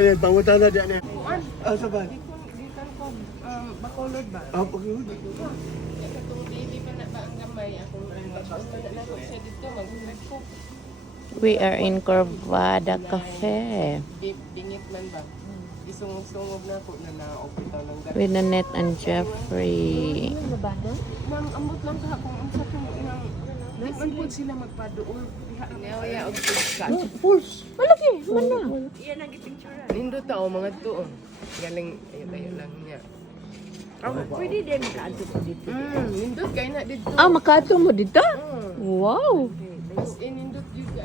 Eh, pangutan na diyan eh. Kuan. Sabay. Di kan ko bakolod ba? Pag-iwag. Katong dili pa na ba ang gamay akong gusto na nako siya dito mag-vlog ko. We are in Corvada Cafe Dingit man ba? Isungog-sungog na ko na naopita ng gabi. with Nanette and Jeffrey. Ma'am, ambot lang ka kung ang sa kong inang man po sila magpaduol. Inawaya og ka. Malaki, mana? Nindo tao mga to. Galing ayun lang niya. Pwede din kaadto ko dito. Nindot kay na dito. Ah, makato mo dito? Wow. As in nindot jud ka.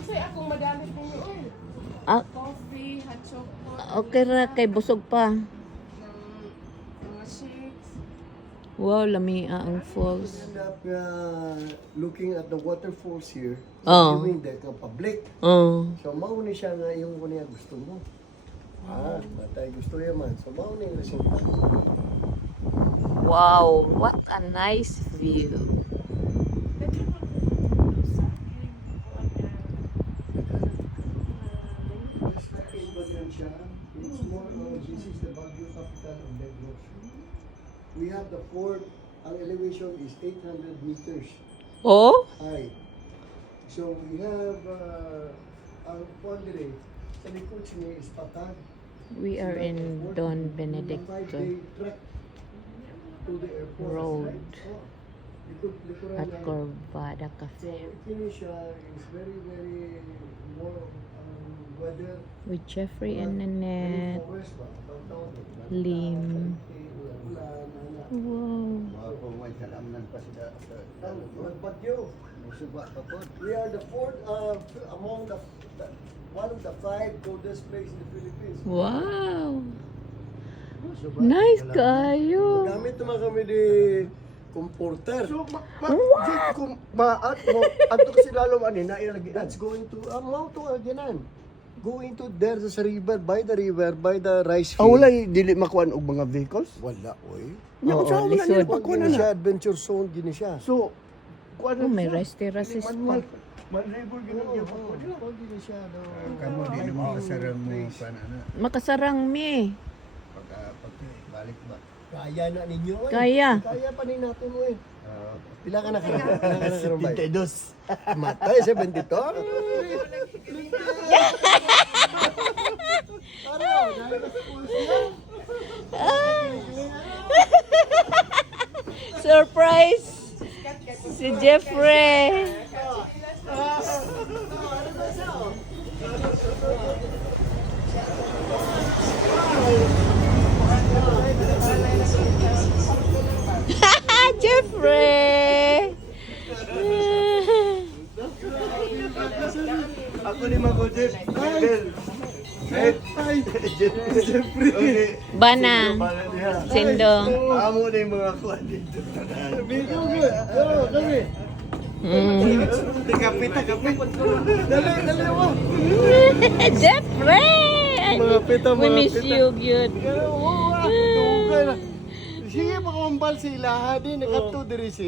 Kasi akong madami kong oil. Ah, Coffee, hot chocolate, okay ra kay busog pa. mga shakes. Wow, lami ang falls. End up looking at the waterfalls here. Oh. Doing that ng public. Oh. So mauni siya nga yung kunya gusto mo. Batay gusto yaman. So mauni yung resulta. Wow, what a nice view. It's more this is the Baguio capital of Negros. We have the fort, ang elevation is 800 meters Oh? high. So we have ang pondere sa likod niya is Patag. We are in Don Benedicto Five-day trek to the airport. Road Oh, likuran at lang. Corvada So Cafe finish is very warm weather. with Jeffrey and Very Nanette. forest ba? Taon-taon. Lim. Ulan, anak. Wow. Nagbagyo. We are the fourth among the one of the 5 coldest place in the Philippines. Wow. Nice kayo. Gamit naman kami di comforter. So, ato kasi lalong na ilagi. That's going to, mo to again. Going to there sa river, by the rice field. Wala dili makuan og mga vehicles? Wala, oy. Oo, lisod. Gini siya, adventure zone, gini siya. So, kuan Oh, may restaurant pa. Malibol gyud Oo, niya. gini siya. Kamu di naman kasarang mo pa na Makasarang mi. pag balik ba? Kaya na ninyo, oy. Kaya. Kaya pa rin natin, oy. Pila ka na karon ba? 72. Matay, 72? Surprise! Si Jeffrey. Jeffrey! Ako ni Magodit. Bana. Sindong. Amo na yung mga kuan dito. Kapit. Dali mo. Jeffrey! Mga pita, We mga miss pita. you, good. Sige, makambal sila ha din. Nakato diri si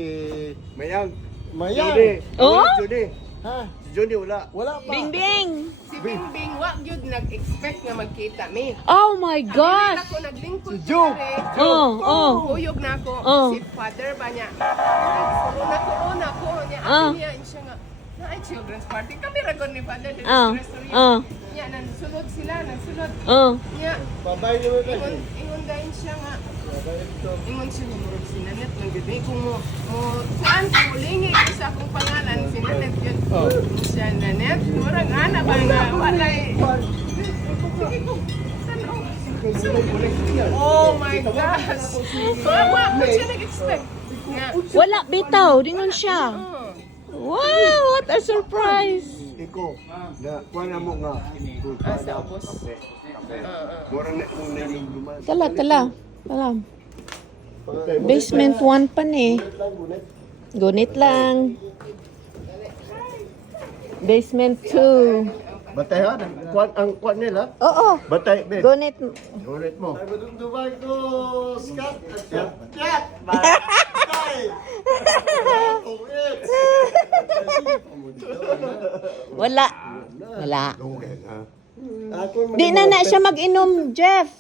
Mayang. Mayang. Jody. Oh? Jody. Ha? Si Jody wala. Wala pa. Bing Bing! Si Bingbing wa gyud nag-expect nga magkita mi. Oh my gosh! Ako naglingkod Si Joe. Oh. Kuyog na ako. Oh. Si father ba niya? Nagsuon ako niya. Oh. Niya siya nga. Na children's party. Kami ragon ni father dito Oh. sa restaurant. Oh. Niya nagsulod sila, nagsulod. Oh. Niya Babay niyo na ingon dahin siya nga. Ingon siya nga murag si Nanette nang gabi kung mo saan ko mulingi ko sa akong pangalan si Nanette yun. Siya Nanette, murag ana ba nga walay. Sige ko. Oh my gosh. Wa ko siya nag-expect. Nga. Wala bitaw, dingon siya. Wow, what a surprise! Iko. Na kuan mo nga. Sa ubos. Murang na kung niluluman. Tala. Basement 1 pa ni. Gunit lang. Basement 2. Batay ha? Ang kuan nila? Oo. Batay, be. Gunit. Ulit mo. Dubai ko, Scott. Wala. Wala. Dugay ha. Ako man Di na mo, na siya mag-inom, Jeff.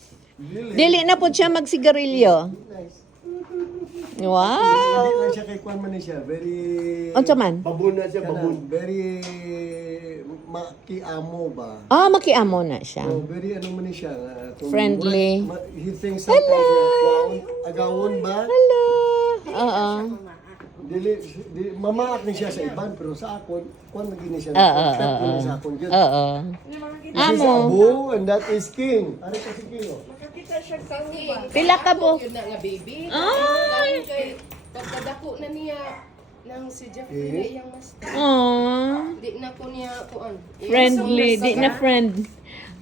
Dili na po siya magsigarilyo. Nice. Wow. Hindi lang siya kay Kwan man siya. Very... Unsa man? Babon na siya, babon. Very... Makiamo ba? Ah, makiamo na siya. Oh, very ano man siya. Friendly. He thinks sometimes niya, agawon ba? Hello. Oo. Mamaak ni siya sa iban, pero sa akon, Kwan magini siya. Oo. Accept niya sa akon. Yun. Oo. This is Amo. Abu, and that is King. Ano ka si King? Oh? Pila ka po? Yun na nga, baby. Ay! Kay, pagkadako na niya nang si Jeffrey na iyang master. Aww. Di na ko niya kuan. Friendly. Di na friend.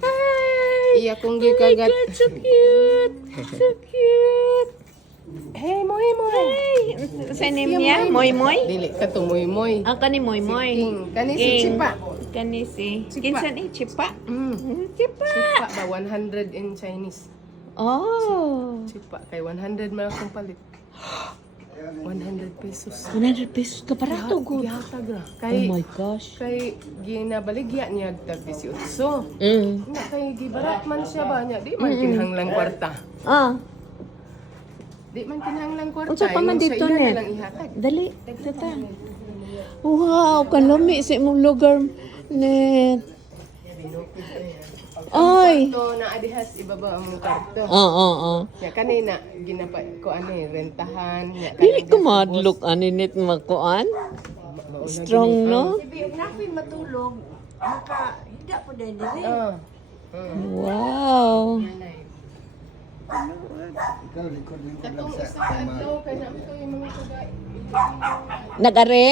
Hi. Iya kong gikagat. So cute. So cute. Hey, moy moy. Hi. Sa name niya? Moy Moy? Dili ka to moy moy. Ang kani Moy Moy. King. Kani si King. Chipa. Kani si... Chipa. Kinsan eh? Chipa? Chipa. Chipa ba 100 in Chinese. Oh. Chipa kay 100 man akong palit. 100 pesos. 100 pesos ka parato, good. Yatag ra. Oh Kay my gosh. kay ginabaligya niya tag 18. Mm. Nga kay gibarat man siya ba niya, di man kinahanglang kwarta. Ah. Di man kinahanglang kwarta. Unsa pa man yung dito, sa iya Net? nilang ihatag. Dali. Tata. Wow, kalami sa imong lugar, Net. Ay. To na adihas ibaba ang karto. Oo. Ya kanina ginapa ko ani rentahan. Ya Dili ko madlook ani Net makuan. Strong, no? Sabi, napin matulog, maka, hindi po din dili. Wow. Ikaw, record mo lang Katong sa usa ka adlaw kay na to yung mga kagay. Nagare?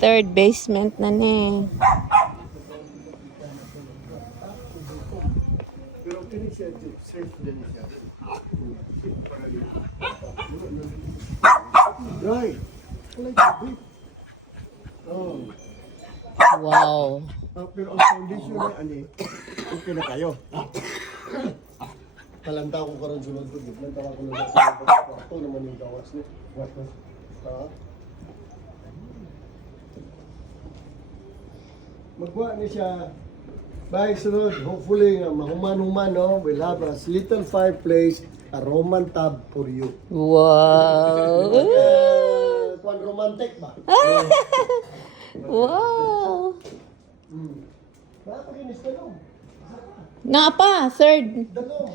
Third basement na ni. Pero kini siya, safe din siya. Right. Like oh. Wow. Pero ang foundation na ani, okay na kayo. Talanta ko karon sunod ko, talanta ko na sa kwarto naman yung gawas ni. Kwarto. Ha? Magwa ni siya. Bye sunod, hopefully nga mahuman-human no, we'll have a little fireplace, a Roman tub for you. Wow. Kwan romantic ba? Wow. Napaginis ka no? Na pa, third. Dalong.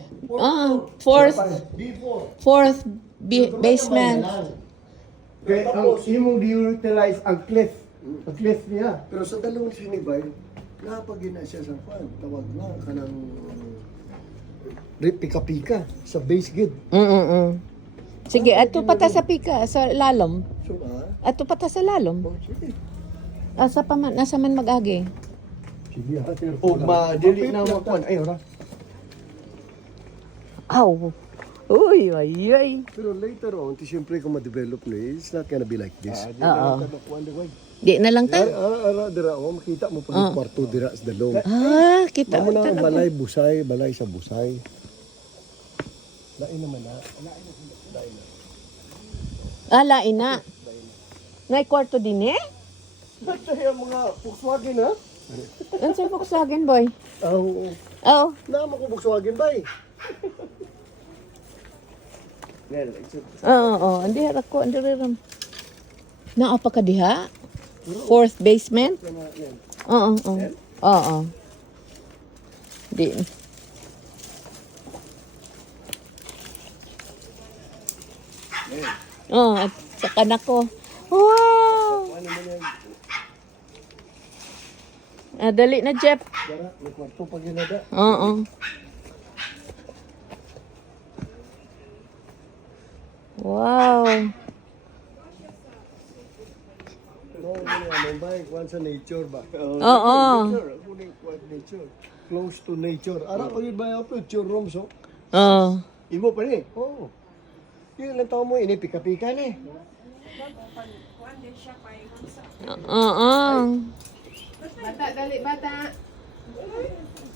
Fourth. D4. Fourth basement. Kaya ang imong di-utilize ang cliff. Ang cliff niya. Pero sa dalawang sinibay, napagina siya sa fan. Tawag na, kanang pika-pika sa base gid. Sige, ato pata sa pika, sa lalom. So, Ato pata sa lalom. sige. Asa pa man, nasa man mag-agi. Sige ha. O madili na makuan. Ay, ora. Aw. Uy, ay. Pero later on, siyempre kung ma-develop na, it's not gonna be like this. Oo. Di na lang ta. Ara, dira, makita mo pa yung kwarto dira sa dalong. Ah, kita. Amo na, balay, busay, balay sa busay. Lain naman na. Lain na. Ngay kwarto din eh? Ito yung mga Volkswagen ha? Yan sa Volkswagen, boy. Oo. Oh. Naman ko Volkswagen ba eh? Oo. Andi harap ko, andi ram. Naapa ka diha? Fourth basement? Oo. Oo. Di. Oh, at sa kanak ko. Wow! Dali na, Jeff. Dara, may kwarto pag ginada. Oo. Wow. Mumbai, kwan sa nature ba? Oo. Nature. Close to nature. Ara pag iba yung picture rooms, oh. Oo. Imo pa ni. Oo. Yun lang tao mo, ini pika-pika ni. Oo. Bata dali bata.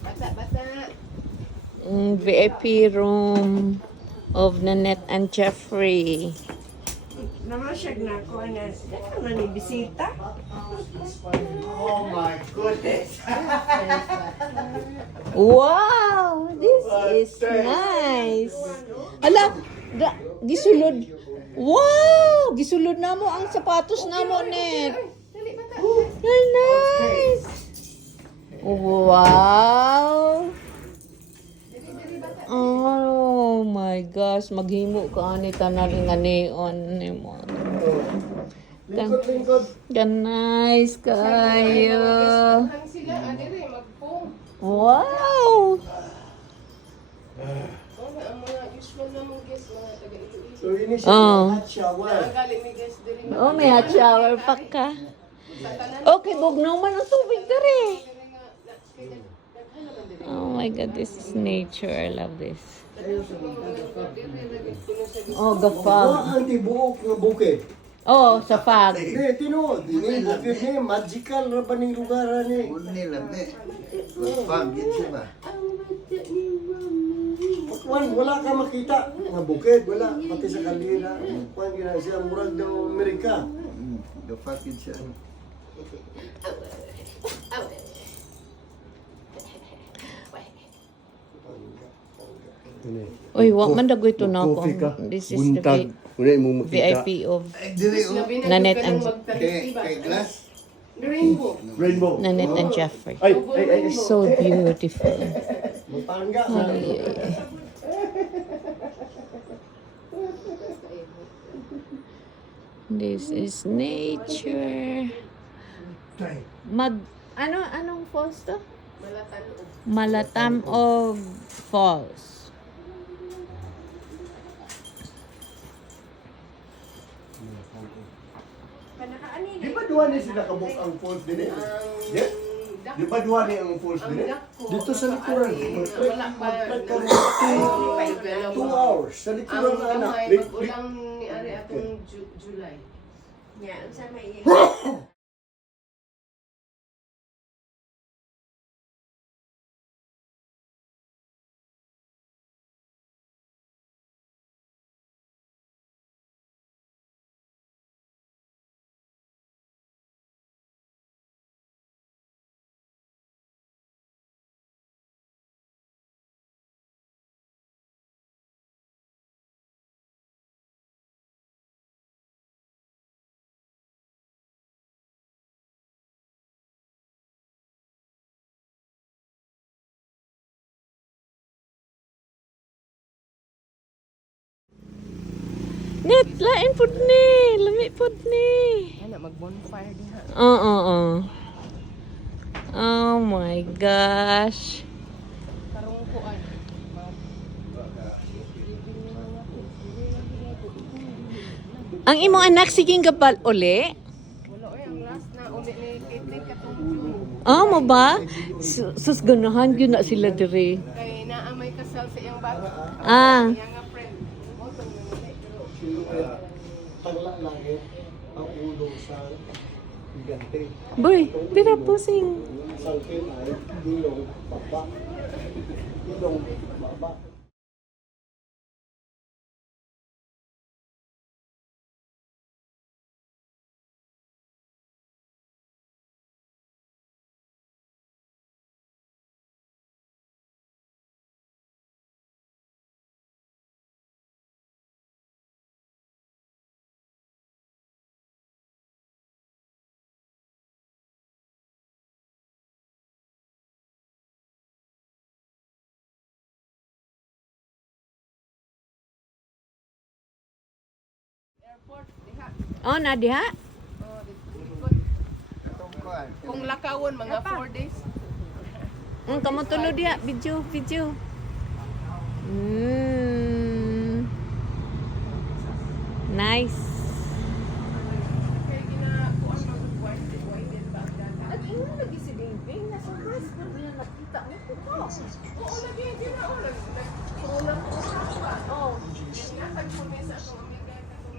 Bata. VIP room of Nanette and Jeffrey. Namasyag na ako na. Ano na ni bisita? Oh my goodness. Wow! This is nice. Ala, gisulod. Wow! Gisulod na mo ang sapatos na mo, Net. Ay, nice! Wow! Oh my gosh, maghimo ka ani tanan nga neon ni mo. Lingkod. Nice kayo. Lang sila, adire, magpong. Wow! Wala, ang mga usual na mong guest, mga taga-ito-ito. So ini siya Oh. hot shower. Ang galing may guest diri. Oh, may hot shower pa ka. Okay, bugnaw man ang tubig dere. Oh my God, this is nature. I love this. Oh, gafag. Ang tibuok nga bukid. Oh, sa fog. Di, tinuod. Ini bukid ni magical ra ba ning lugar ni? Unni lang ni. Pagpagin siya ba? Wala ka makita nga bukid, wala pati sa kalira. Kuan gina siya murag daw Amerika. Dapagin siya. Uy, wa man dagoy to na ako. This is the Wala mo makita. VIP of Ay, dili oh. Nanette and Kay glass. Rainbow. Rainbow. Nanette and Jeffrey. Ay. So beautiful. Mapangga. This is nature. Anong falls to? Malatamog Falls. Di ba duwa ni sila kabuk ang falls din eh? Yes? Di ba duwa ni ang falls din eh? Dito sa likuran. Wala pa. 2 hours sa likuran na anak. Mag-ulang ni Ari atong July. Nya, unsa may iya? Net, lain pud ni. Lami pud ni. Ana mag-bonfire diha. Oo. Oh my gosh. Karong kuan. Ang imong anak siging gabal uli? Wala oy ang last na uli ni picnic katong June. Ah, mo ba? Sus ganahan yun na sila dire. Kay naa may kasal sa iyang bata. Ah, Iya nga friend. Mo tong nangyay pero Tangla langit ang ulo sa gigante. boy, dira pusing. Sangkin ay ilong baba. Ilong baba. airport diha. Oh, na diha? Oh, likod. Itong kuan. Kung lakawon mga 4 days. Kamu tulo diha, video. Nice. Kay ginakuan mag-wide ba ang data. At ingon lagi si Dingding na surprise ko niya nakita mo ko. Oo, lagi ginaon. Corona po pa. Oh. Natag po may sa akong amiga katong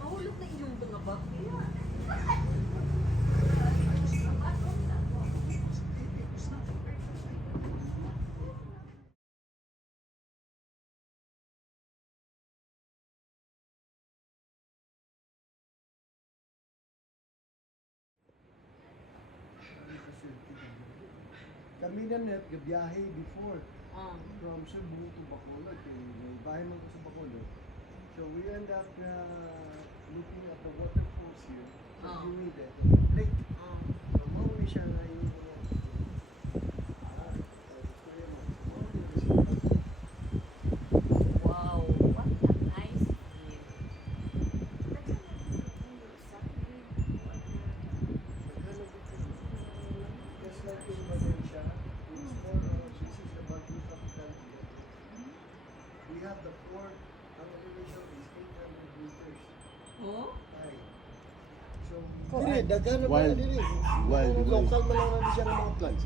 Mahulog na inyong mga bagay. Kami na net, gabiyahe before. Ah. From Cebu to Bacolod. May bahay man ko sa Bacolod. So we end up looking at the waterfalls here. Ah. Viewing the lake. So mauwi siya nga yung Wow, what a nice view. just like in Valencia, it's more this is the Baguio capital. We have the fort, our elevation is 800 meters Oh? high. So, dili, daghan na ba dili? Wild. Local man lang natin siya ng mga plants.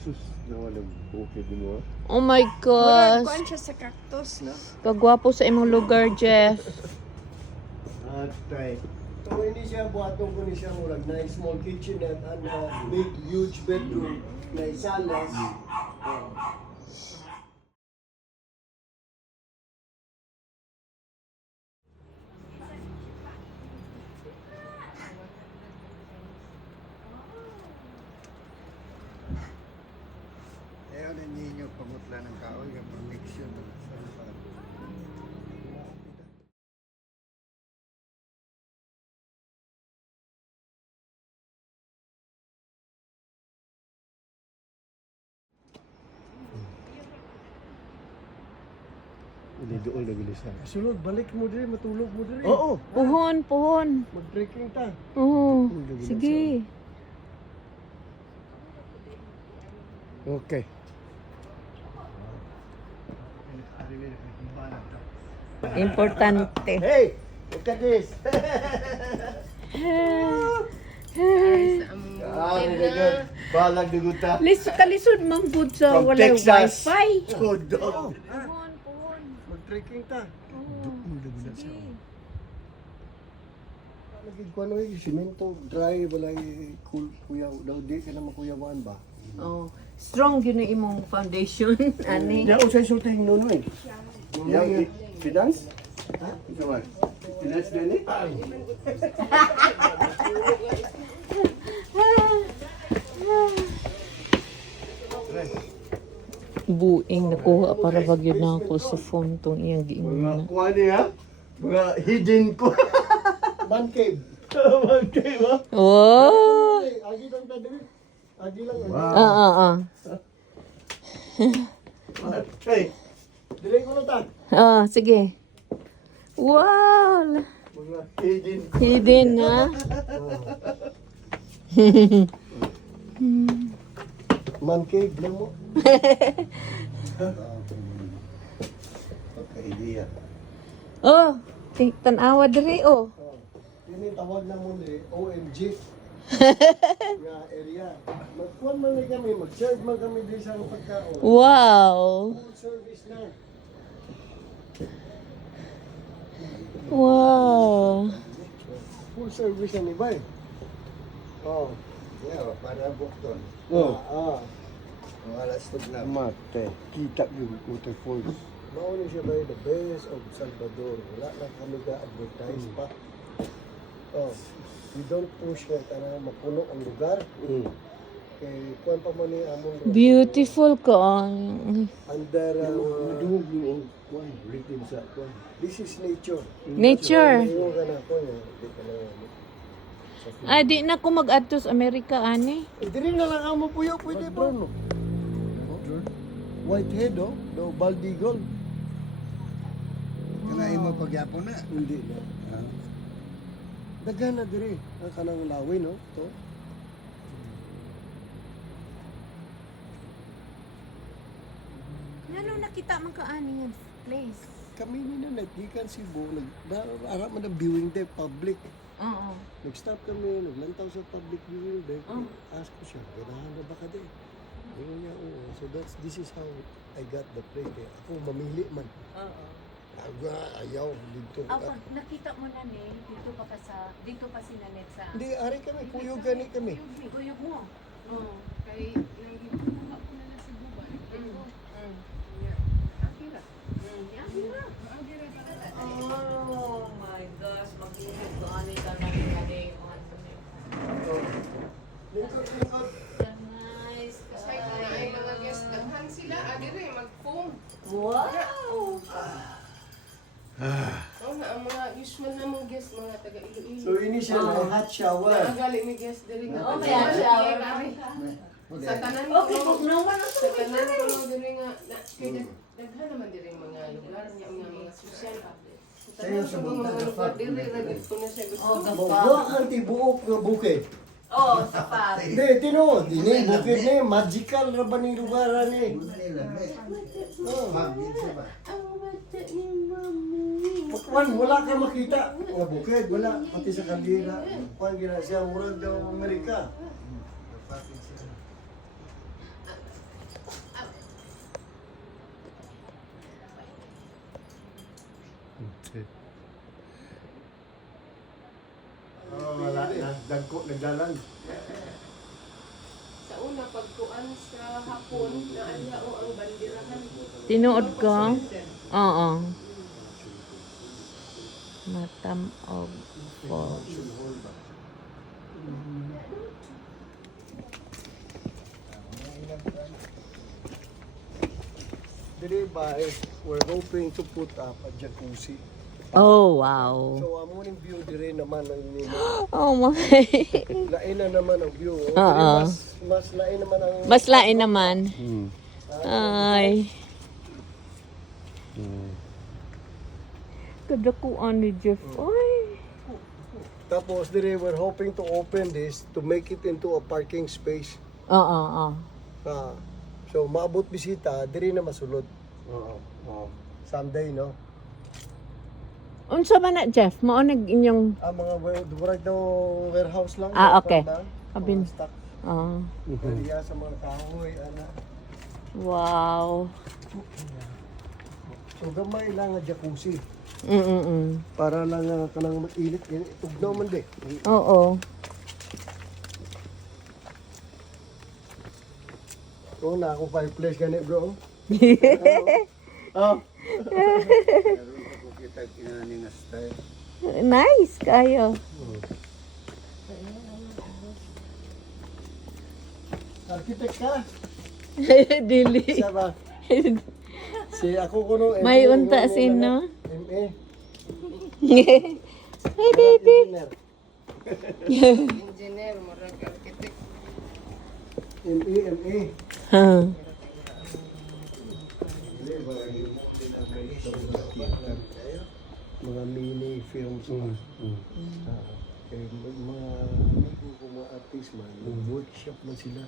Sus, nawalang bukid mo. Oh my gosh. Kuan siya sa cactus, no? Kagwapo sa imong lugar, Jeff. Atay. So, hindi siya buhatong ko ni siya murag na small kitchenette and a big huge bedroom na isalas. Ayaw na ninyo pangutla ng kahoy kapag mix yun. Uli doon na bilisan. Sulod, balik mo diri, matulog mo diri. Oo. Puhon, puhon. Mag-trekking ta. Oo. Sige. Okay. Importante. Hey! Look at this! Ay, sa among Ah, bukid very good. na. Balag duguta. Kalisod man gud sa From walay Texas. wifi. Good dog. Puhon, puhon. Mag-trekking ta. Sige. Lagi ko ano yung simento, dry, walay cool, kuya, daw di ka na makuyawan ba? Oh, strong yun yung imong foundation, ani. Yan usay shooting noon eh. Yang finance? Ha? Ito ba? Finance din eh? Buing nakuha para bagyo na ako sa phone tong iyang Mga giingnan. kuha niya. Mga hidden ko. Man cave. Okay ba? Oh! Ay, agi lang ta diri. Agi lang. Okay. Dili ko na ta. Sige. Wow! Mga hidden ko. Hidden na. Man cave lang mo. Pagka-idea. Oh, tanawa diri oh. Yun yung tawag na mo ni OMG. Nga area. Magkuhan man lang kami, mag-serve man kami din sa pagkaon. Wow! Full service na. Wow! Full service na ni Bay. Oh. Yeah, para bukton. Oh. Ang alas tug na. Mate. Kita yung waterfalls. Mauna siya ba the best of Salvador. Wala na kami ka-advertise pa. Oh. We don't push kaya na mapuno ang lugar. Kay kuhan pa man ni amon ro. Beautiful ka. Under Madungog yung kuwan. Written sa kuwan. this is nature. Nature. Yung ka na ko di ka na. Ay, di na ko mag-adto sa Amerika, ani. Dili na lang amo puyo pwede bro. No? Whitehead oh, do bald eagle. Kanain mo pagyapon na. Hindi na. Daghan na diri ang kanang lawin no to. Ano nakita man ka ani nga place? Kami ni na naggikan Cebu, ara man ang viewing day public. Oo. Nag-stop kami, naglantaw sa public viewing day. Ask ko siya, ganahan na ba ka din? Ayun niya, oo. So this is how I got the place. Kaya ako mamili man. Oo. Ayaw, dito. Pag nakita mo na ni, dito pa si Nanet sa... Hindi, ari kami, kuyog gani kami. Uyog mo. Oo. Kay nangikuha ko na lang si Buban. Akira. Akira. Oh my gosh, mag-inig ko ani ka na day on. Lingkod. Nice. Wow! Oh, na ang mga usual na mong guest, mga taga Iloilo. So ini siya na hot shower. Nakagali may guest diri nga. Oh, may hot shower. Sa tanan Okay, ko. kung naman ang Sa tanan ko lang diri nga kaya daghan naman diri mga lugar nga mga social. Sa tanan ko mga lugar diri ra gid ko na siya gusto. Buwak ang tibuok nga bukid. Oh, sapat. Hindi, tinuod. Ini bukid ni, magical ra ba ni lugar ni? Kuan, wala ka makita. Nga bukid, wala. Pati sa kaldera. Kuan, gina siya, murag daw Amerika. Oh, wala na. Dagko, nagdalan. Sa una pagkuan sa hapon na alya o ang bandirahan. Tinuod ko? Oo. Matam og Falls. Dili ba, we're hoping to put up a jacuzzi. Oh, wow. So, ang morning view dire naman ang nimo. Oh my. Lain na naman ang view. Oh. Oo. Mas lain naman ang... Mas lain naman. Ay. Kadakuan ni Jeff. Ay. Tapos dire, we're hoping to open this to make it into a parking space. Oo. So, maabot bisita, dire na masulod. Someday, no? Unsa man na Jeff? Mao nag inyong Ang mga right now warehouse lang. Okay. Abin. Abin. Stock. Oh. Kaya sa mga kahoy, ana. Wow. So, gamay lang nga jacuzzi. Mm. Para lang kanang mag-init. Tugnaw man di. Oo. Oo na ako fireplace gani bro. Oh. Kita kinani nga style. Nice kayo. Architect ka? Dili. Siya ba? Si ako kuno. May unta sino? MA. Hey baby. Engineer, murag architect. MA. Huh. Mga mini films man. Mga amigo ko mga artist man, workshop man sila.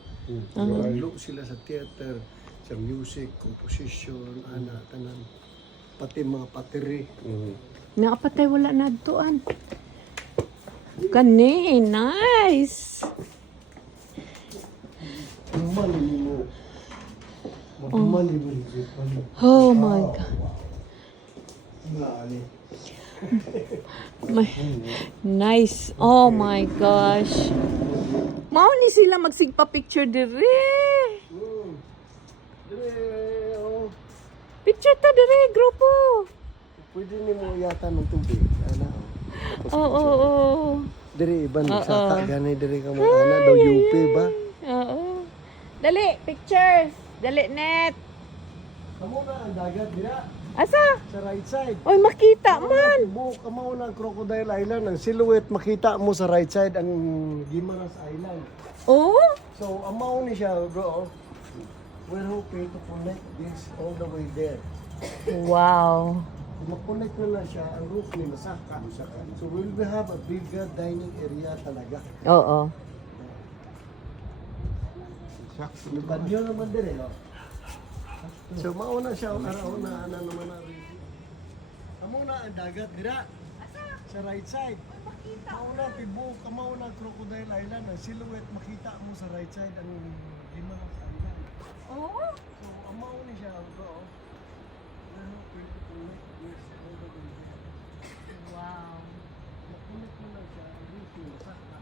Naglo sila sa theater, sa music, composition, tanan. Pati mga pateri. Nakapatay wala na doon. Kani, nice. Mali mo. Mali mo. Oh my God. Nice. Oh my gosh. Mao ni sila magsigpa picture dire. Picture ta dire, grupo. Pwede ni mo yata ng tubig. Oo. Diri iban sa gani diri ka mo daw UP ba? Oo. Dali, pictures. Dali net. Kamo na ang dagat dira Asa? sa right side. Oy, makita man. Buo kamo na ang Crocodile Island, ang silhouette makita mo sa right side ang Guimaras Island. Oh? So amaw ni siya bro. We're hoping to connect this all the way there. Wow. Makonect na lang siya, ang roof ni Masaka. So we'll have a bigger dining area talaga. Oo. Banyo naman din eh. Oh. So mauna siya, araw na naman na rin. Amo na ang dagat, dira. Sa right side. Mauna, tibuok ka mauna Crocodile Island. Ang silhouette makita mo sa right side ang Guimaras Island. Oh? So amaw ni siya, bro. Wow. Makulit mo lang siya, ang roof ni Masaka.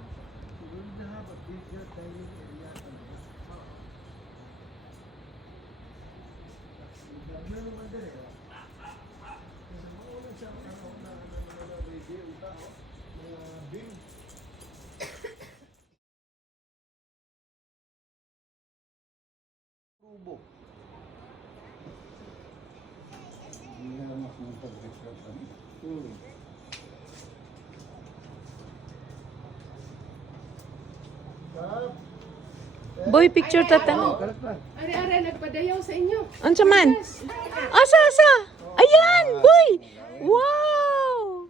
So we'll have a bigger dining area talaga. Banyo naman din eh. Kasi mauna siya, araw na review ito. Mga bin. Rubo. Hmm. Sarap. Boy, picture ta tanong. Ari-ari, nagpadayaw sa inyo. Unsa man? Asa? Ayan, boy! Wow!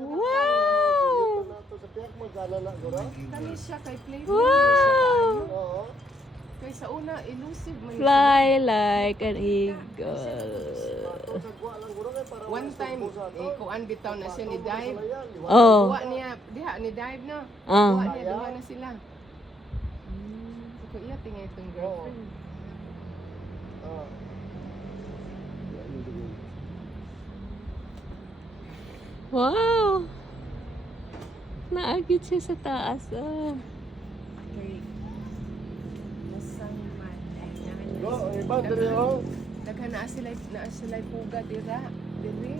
Wow! Sa piyak mo, gana na, gura? Kami siya kay Playboy. Wow! Oo. Kay sa una, elusive man. Fly like an eagle. Sagwa lang, gura, kay para One time, kuan bitaw na siya ni Dive. Oh. Kuha niya, diha ni Dive na. Ah. Kuha niya, duha na sila. So, iya tingay itong girlfriend. Ah. Wow! Naagit siya sa taas. Oh. Go, iba, dali, oh. Daghan naa sila puga dira. Diri.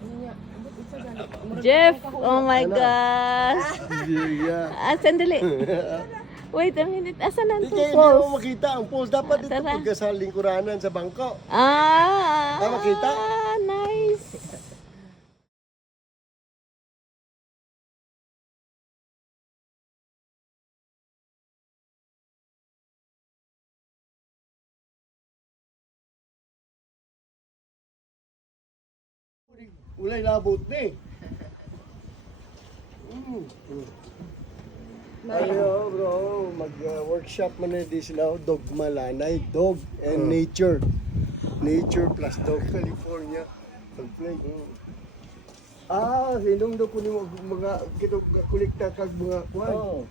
Unya, abot isa gani. Jeff! Oh my gosh! Yeah. Sandali. Wait a minute. Asa na Hindi ito? kayo hindi mo makita ang post. Dapat dito Tara. pagka sa lingkuranan sa bangko. Ah! makita? Nice! Ulay labot ni. Ayo bro, mag-workshop man na di sila dog malanay, dog and nature. Nature plus dog California. Pag-play. Sinong do ko ni mga kitog kolekta kag mga kuan.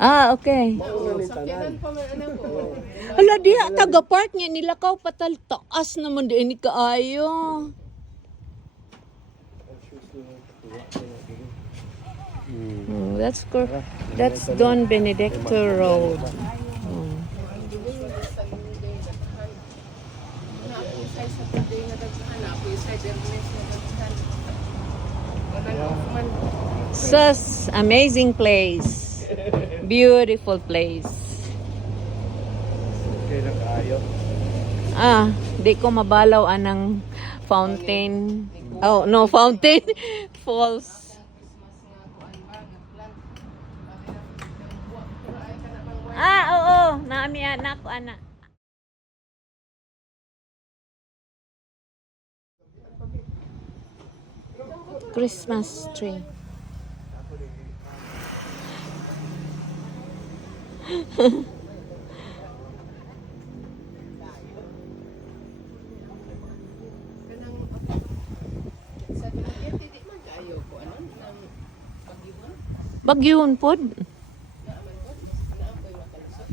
Ah, okay. Mauna ni Sakyanan tanan. pa man anak ko. Hala, diha, taga-park niya. Nilakaw patal. Taas naman din ni kaayo. That's correct. That's Don Benedicto Road. Naapusay sa Saturday nga daghan, naapusay Bernes nga daghan. Ganun man. Sus, amazing place. Beautiful place. Okay na kaayo. Di ko mabalaw anang fountain. Oh, no, fountain. Falls. Oo. Naami anak ko, anak. Christmas tree. Kanang sa Dumaguete di man kaayo ko ano nang pagyuhan. Bagyun pod. Naaman ko, naapoy makalusot.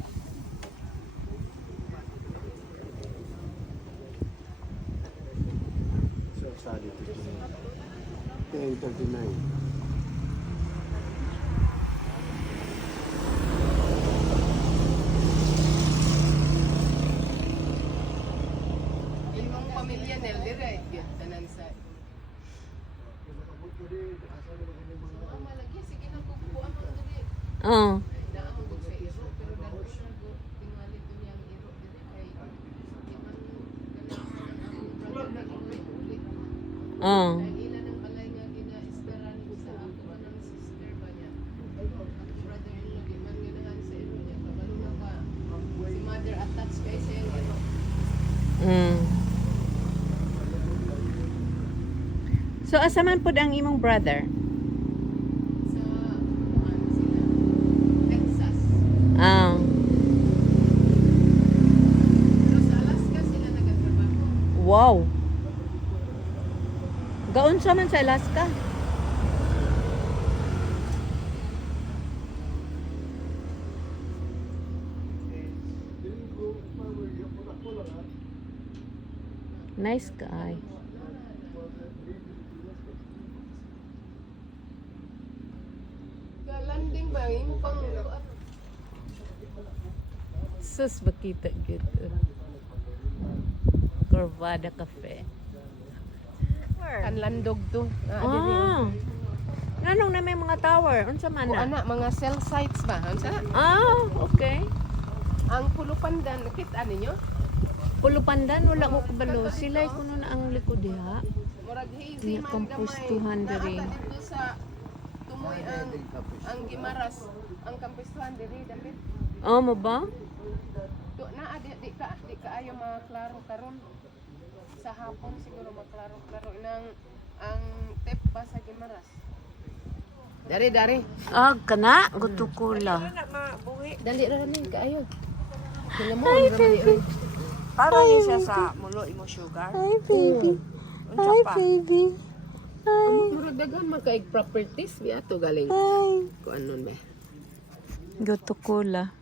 So sali 10:39. Imong pamilya nel dire gyud tanan sa. Ama lagi sige na kubo ang dire. Oh. Naamon ko sa iro pero dako siya ko tingali ko niyang iro dire kay iman ganahan ang uli. Oh. Ang ila ng balay nga gina-istaran ko sa ako anang sister ba niya. Brother-in-law di man ganahan sa iro niya kabalo na pa. Si mother attached kay sa iro. So, asa man pod ang imong brother? Sa ano sila Texas. Ah. Pero sa Alaska sila nagatrabaho. Wow. Gaon sa man sa Alaska? Nice guy. Landing ba imo pang Sus, bakita gitu. Corvada Cafe. kanlandog to. Dili. Nanong na may mga tower? Unsa man O na? ana mga cell sites ba? Unsa? Okay. Ang Pulupandan, nakita ninyo? Pulo Pandan, wala ko kabalo. Sila ay kuno na ang likod diha. Murag hazy Nga man kampustuhan diri. Naa ka dito sa tumoy ang Gimaras, ang kampustuhan diri dapit. Oh, mo ba? Naa di ka ayo maklaro karon. Sa hapon siguro maklaro nang ang tip pa sa Gimaras. Dari. Ah, kana gutukula. Dali ra ni kaayo. Sila mo ra man Para ni siya sa mulo imo sugar. Hi, baby. Unsa Hi, pa? baby. Hi. murag daghan man kay properties bi ato galing. Hi. Kuan nun ba? Gutukula.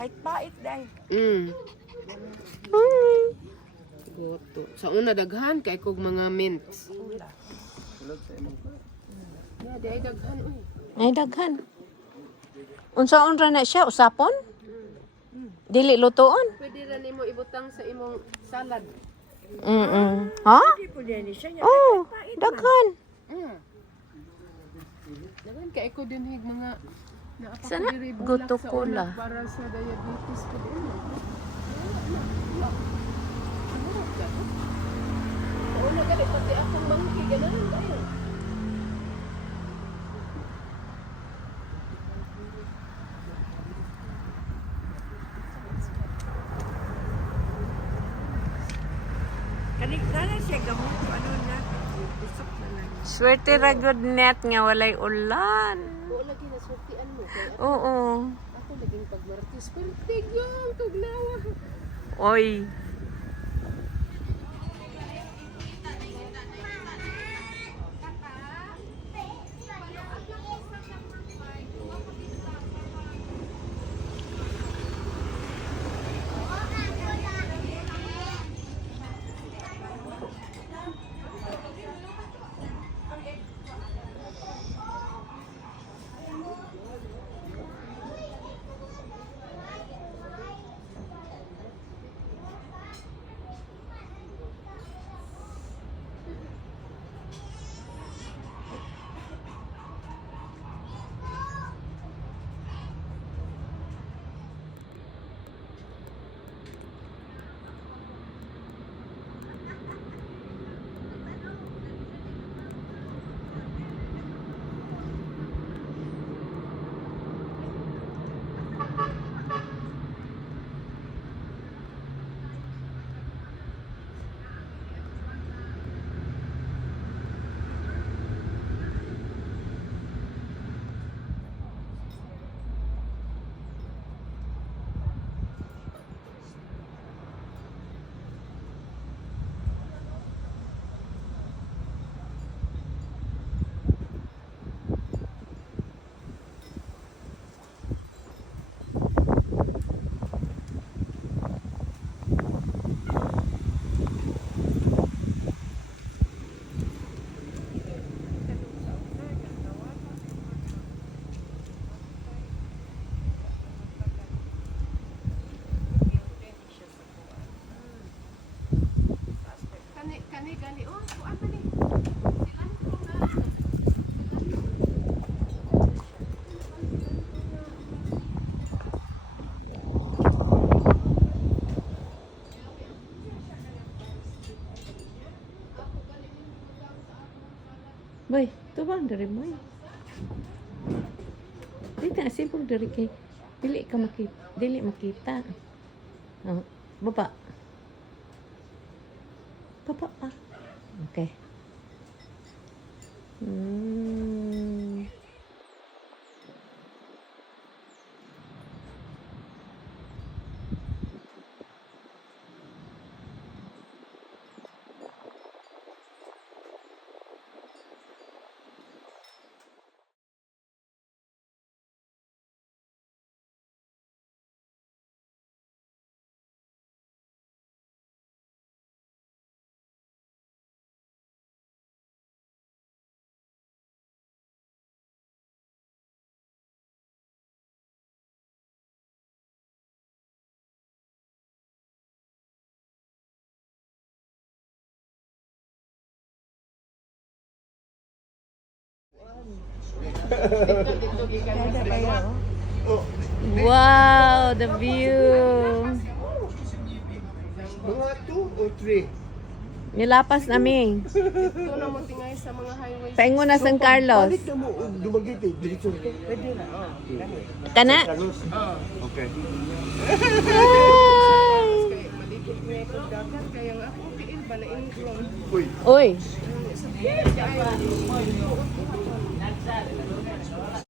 Kahit pait dai. Hi. Goto. Sa una daghan kay kog mga mints. Ya, di ay daghan uy. Ay, daghan. Unsaon ra na siya? Usapon? Dili lutoon? Pwede ra nimo ibutang sa imong salad. Ha? Di po din siya. Oh, daghan. Daghan kay ko din hig mga naapa ko Sana diri bulak guto sa ko una la. para sa diabetes ko din. Una gali pati akong mangki ganahan kayo. Kanig na siya gamot ano na. Isok na lang. Swerte ra good net nga walay ulan. Oo lagi na sultian mo kay Oo. ako naging pagmartis pero tigyong tugnawa. Oy. Kani oh kuan man ni. Bay, ito bang dari mo? Dili na sipog dari kay dili makita. Oh, baba. Baba pa. Okay. Wow, the view. Mga 2 or 3. Nilapas namin. Ito na mo tingay sa mga highways. Paingo na San Carlos. Balik na mo, dumagit eh, diretso ka. Pwede na. Kana? Carlos. Okay. Kaya malikot na ito dagat. Kaya nga akong tiil ba na income. Uy. Uy. Kaya